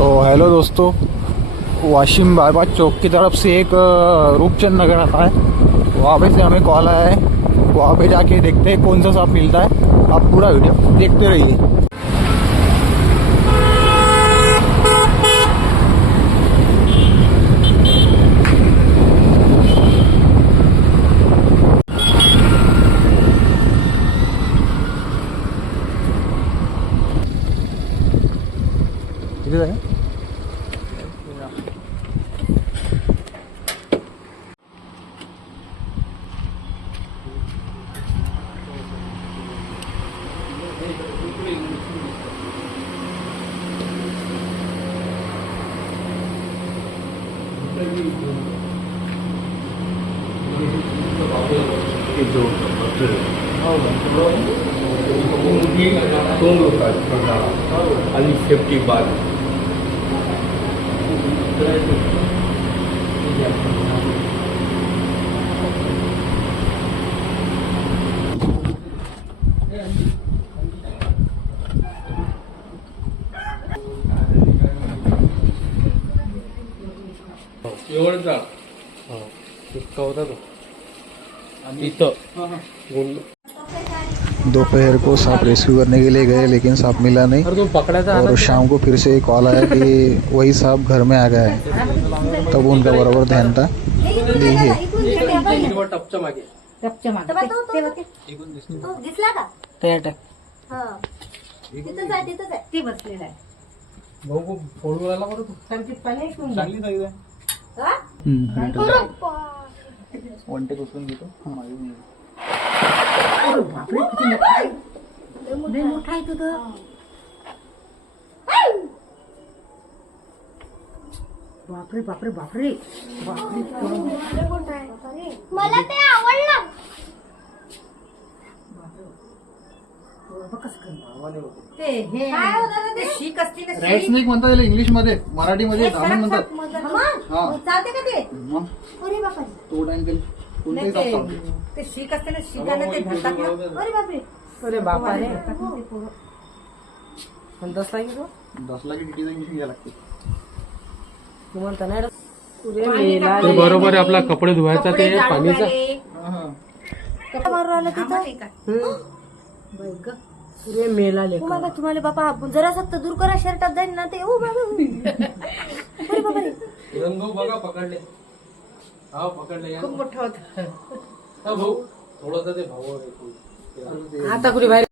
तो हेलो दोस्तों, वाशिम बाबा चौक की तरफ से एक रूपचंद नगर आता है, वहाँ पे से हमें कॉल आया है। वहाँ पे जाके देखते हैं कौन सा सांप मिलता है। आप पूरा वीडियो देखते रहिए। इधर है आणि सेफ्टी बाग एवढा इतका होता तो इथं दोपहर को सांप रेस्क्यू करने के लिए गए, लेकिन सांप मिला नहीं। तो पकड़ा था और शाम को फिर से कॉल आया कि वही सांप घर में आ गया है। तब उनका बराबर ध्यान था। देखिए टपच्या मागे दिसला का? ती बसलेला आहे. भाऊ फोडू आला बरं तू चांगली पाणी चांगली जाईल वन टेक उचलून घेतो। लय मोठा आहे तुझं. बापरे बापरे बापरे बापरे. मला ते आवडलं. ते हे ते शीक असते ना, रेड स्नेक म्हणतात त्याला इंग्लिश मध्ये, मराठीमध्ये धामण म्हणतात। चालते का ते? अरे बापरे. तो टाइम केलं कोणतेही साप चालतो। ते शीक असते ना, शिकाने ते घालतात ना. अरे बापरे. अरे बापा रे. 10 लाख 10 लाख टीटीचा इंजेक्शन घ्यायला लागते। तुम्हाला नाही ते बरोबर आहे, आपला कपडे धुवायचा ते पाणीचा मारून आलं तिथं. पुरे मेला ले. तुम्हाला तुम्हाला बापा जरा सक्त दूर करा, शर्टात जाईल ना ते. ओ बाबा. अरे बापरे. रंगो बघा पकडले. हा पकडले या. खूप मोठा होता. भाऊ थोडंसं ते भाऊ आता कुठे बाहेर